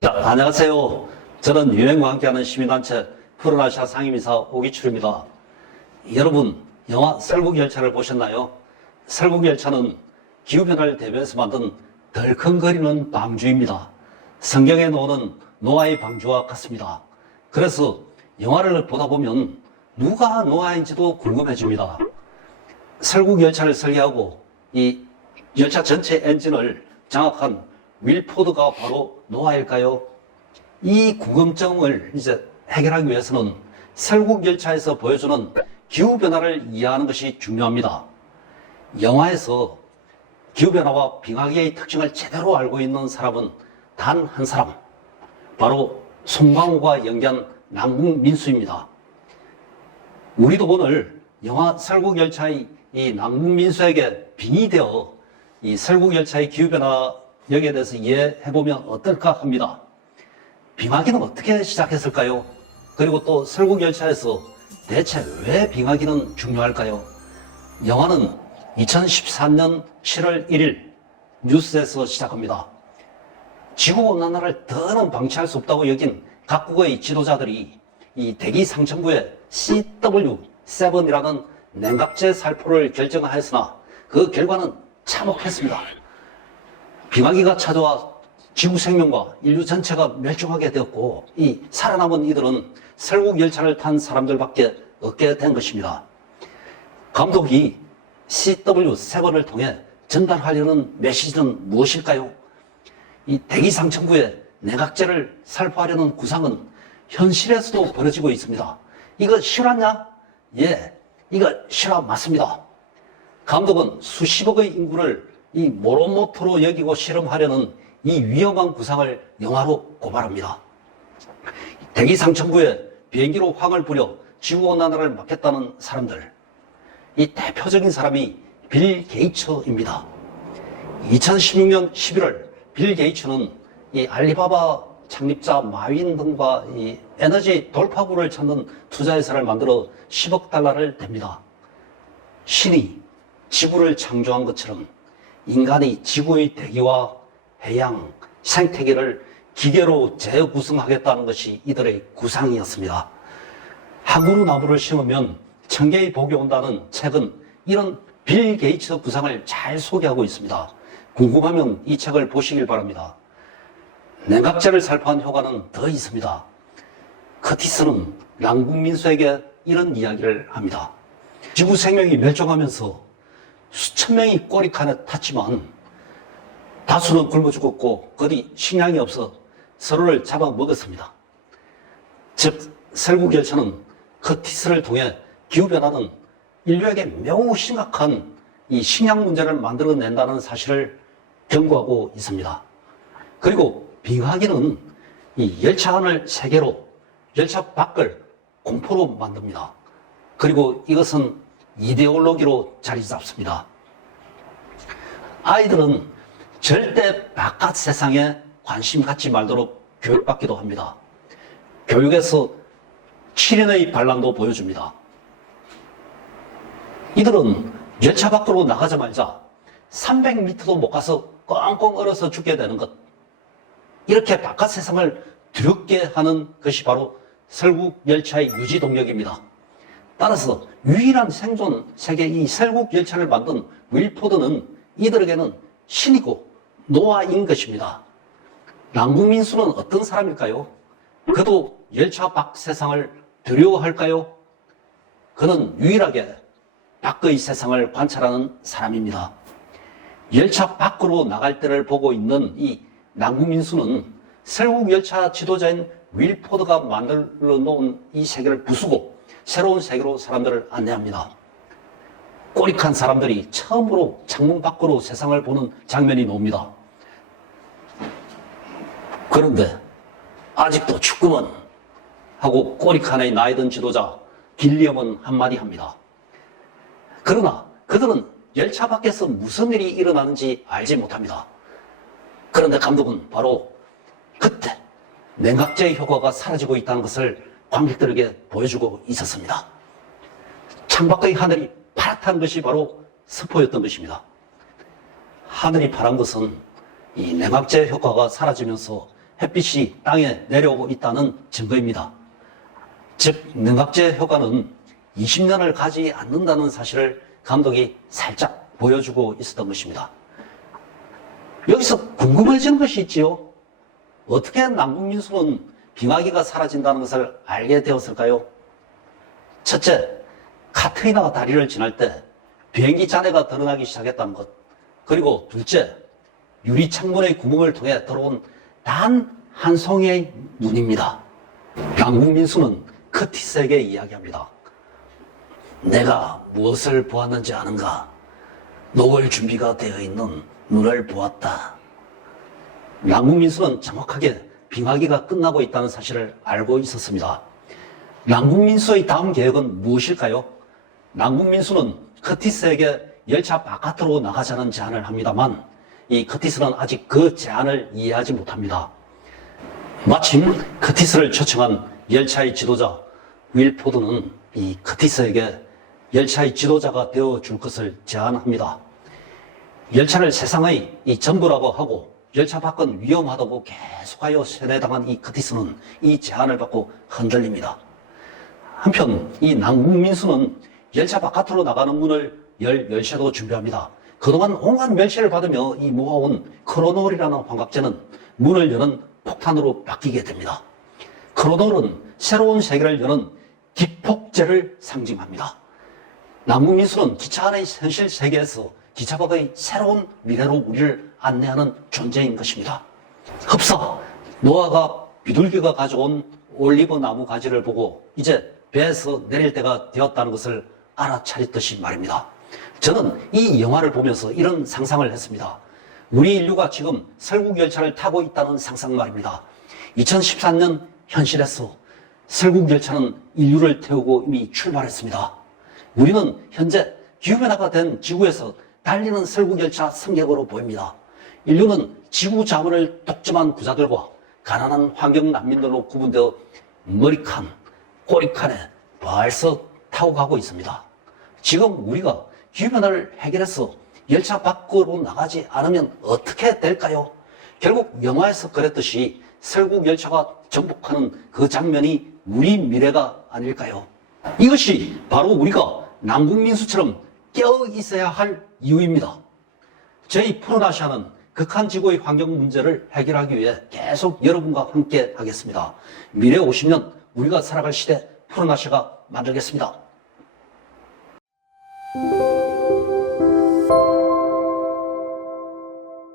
자, 안녕하세요. 저는 유행과 함께하는 시민단체 푸른아시아 상임이사 오기출입니다. 여러분, 영화 설국열차를 보셨나요? 설국열차는 기후변화를 대비해서 만든 덜컹거리는 방주입니다. 성경에 나오는 노아의 방주와 같습니다. 그래서 영화를 보다 보면 누가 노아인지도 궁금해집니다. 설국열차를 설계하고 이 열차 전체 엔진을 장악한 윌포드가 바로 노아일까요? 이 궁금증을 이제 해결하기 위해서는 설국 열차에서 보여주는 기후변화를 이해하는 것이 중요합니다. 영화에서 기후변화와 빙하기의 특징을 제대로 알고 있는 사람은 단 한 사람, 바로 송강호가 연기한 남궁민수입니다. 우리도 오늘 영화 설국열차의 이 남궁민수에게 빙의되어 이 설국열차의 기후변화 여기에 대해서 이해해보면 어떨까 합니다. 빙하기는 어떻게 시작했을까요? 그리고 또 설국 열차에서 대체 왜 빙하기는 중요할까요? 영화는 2013년 7월 1일 뉴스에서 시작합니다. 지구온난화를 더는 방치할 수 없다고 여긴 각국의 지도자들이 이 대기 상층부에 CW7이라는 냉각제 살포를 결정하였으나 그 결과는 참혹했습니다. 빙하기가 찾아와 지구 생명과 인류 전체가 멸종하게 되었고 이 살아남은 이들은 설국 열차를 탄 사람들밖에 없게 된 것입니다. 감독이 CW7을 통해 전달하려는 메시지는 무엇일까요? 이 대기 상층부에 내각제를 살포하려는 구상은 현실에서도 벌어지고 있습니다. 이거 실화냐? 예, 이거 실화 맞습니다. 감독은 수십억의 인구를 이 모로모토로 여기고 실험하려는 이 위험한 구상을 영화로 고발합니다. 대기 상층부에 비행기로 황을 뿌려 지구온난화를 막겠다는 사람들. 이 대표적인 사람이 빌 게이츠입니다. 2016년 11월 빌 게이츠는 이 알리바바 창립자 마윈 등과 이 에너지 돌파구를 찾는 투자회사를 만들어 10억 달러를 댑니다. 신이 지구를 창조한 것처럼 인간이 지구의 대기와 해양, 생태계를 기계로 재구성하겠다는 것이 이들의 구상이었습니다. 항구로 나무를 심으면 천개의 복이 온다는 책은 이런 빌 게이츠 구상을 잘 소개하고 있습니다. 궁금하면 이 책을 보시길 바랍니다. 냉각제를 살포한 효과는 더 있습니다. 커티스는 랑국민수에게 이런 이야기를 합니다. 지구 생명이 멸종하면서 수천 명이 꼬리칸에 탔지만 다수는 굶어 죽었고 거기 식량이 없어 서로를 잡아먹었습니다. 즉 설국열차는 커티스를 통해 기후변화는 인류에게 매우 심각한 이 식량 문제를 만들어낸다는 사실을 경고하고 있습니다. 그리고 빙하기는 이 열차 안을 세계로 열차 밖을 공포로 만듭니다. 그리고 이것은 이데올로기로 자리 잡습니다. 아이들은 절대 바깥 세상에 관심 갖지 말도록 교육받기도 합니다. 교육에서 7인의 반란도 보여줍니다. 이들은 열차 밖으로 나가자마자 300m도 못 가서 꽁꽁 얼어서 죽게 되는 것. 이렇게 바깥 세상을 두렵게 하는 것이 바로 설국 열차의 유지 동력입니다. 따라서 유일한 생존 세계 이 설국 열차를 만든 윌포드는 이들에게는 신이고 노아인 것입니다. 남궁민수는 어떤 사람일까요? 그도 열차 밖 세상을 두려워할까요? 그는 유일하게 밖의 세상을 관찰하는 사람입니다. 열차 밖으로 나갈 때를 보고 있는 이 남궁민수는 설국 열차 지도자인 윌포드가 만들어 놓은 이 세계를 부수고 새로운 세계로 사람들을 안내합니다. 꼬릭한 사람들이 처음으로 창문 밖으로 세상을 보는 장면이 나옵니다. 그런데 아직도 축구만 하고 꼬리칸의 나이든 지도자 길리엄은 한마디 합니다. 그러나 그들은 열차 밖에서 무슨 일이 일어나는지 알지 못합니다. 그런데 감독은 바로 그때 냉각제의 효과가 사라지고 있다는 것을 관객들에게 보여주고 있었습니다. 창밖의 하늘이 파랗다는 것이 바로 스포였던 것입니다. 하늘이 파란 것은 이 냉각제 효과가 사라지면서 햇빛이 땅에 내려오고 있다는 증거입니다. 즉, 능각제 효과는 20년을 가지 않는다는 사실을 감독이 살짝 보여주고 있었던 것입니다. 여기서 궁금해지는 것이 있지요. 어떻게 남북민수는 빙하기가 사라진다는 것을 알게 되었을까요? 첫째, 카트리나가 다리를 지날 때 비행기 잔해가 드러나기 시작했다는 것. 그리고 둘째, 유리 창문의 구멍을 통해 들어온 단 한 송이의 눈입니다. 양국 민수는 커티스에게 이야기합니다. 내가 무엇을 보았는지 아는가? 녹을 준비가 되어 있는 눈을 보았다. 양국 민수는 정확하게 빙하기가 끝나고 있다는 사실을 알고 있었습니다. 남국민수의 다음 계획은 무엇일까요? 남국민수는 커티스에게 열차 바깥으로 나가자는 제안을 합니다만 이 커티스는 아직 그 제안을 이해하지 못합니다. 마침 커티스를 초청한 열차의 지도자 윌포드는 이 커티스에게 열차의 지도자가 되어 줄 것을 제안합니다. 열차를 세상의 이 전부라고 하고 열차 밖은 위험하다고 계속하여 세뇌당한 이 커티스는 이 제안을 받고 흔들립니다. 한편 이 남국민수는 열차 바깥으로 나가는 문을 열 열쇠도 준비합니다. 그동안 온갖 멸시를 받으며 이 모아온 크로놀이라는 환각제는 문을 여는 폭탄으로 바뀌게 됩니다. 크로놀은 새로운 세계를 여는 기폭제를 상징합니다. 남국민수는 기차 안의 현실 세계에서 기차박의 새로운 미래로 우리를 안내하는 존재인 것입니다. 흡사, 노아가 비둘기가 가져온 올리브 나무 가지를 보고 이제 배에서 내릴 때가 되었다는 것을 알아차렸듯이 말입니다. 저는 이 영화를 보면서 이런 상상을 했습니다. 우리 인류가 지금 설국열차를 타고 있다는 상상 말입니다. 2013년 현실에서 설국열차는 인류를 태우고 이미 출발했습니다. 우리는 현재 기후변화가 된 지구에서 달리는 설국열차 승객으로 보입니다. 인류는 지구 자원을 독점한 부자들과 가난한 환경 난민들로 구분되어 머리칸, 꼬리칸에 벌써 타고 가고 있습니다. 지금 우리가 기후변화를 해결해서 열차 밖으로 나가지 않으면 어떻게 될까요? 결국 영화에서 그랬듯이 설국 열차가 정복하는 그 장면이 우리 미래가 아닐까요? 이것이 바로 우리가 남국민수처럼 깨어 있어야 할 이유입니다. 저희 프로나시아는 극한 지구의 환경 문제를 해결하기 위해 계속 여러분과 함께 하겠습니다. 미래 50년 우리가 살아갈 시대 프로나시아가 만들겠습니다.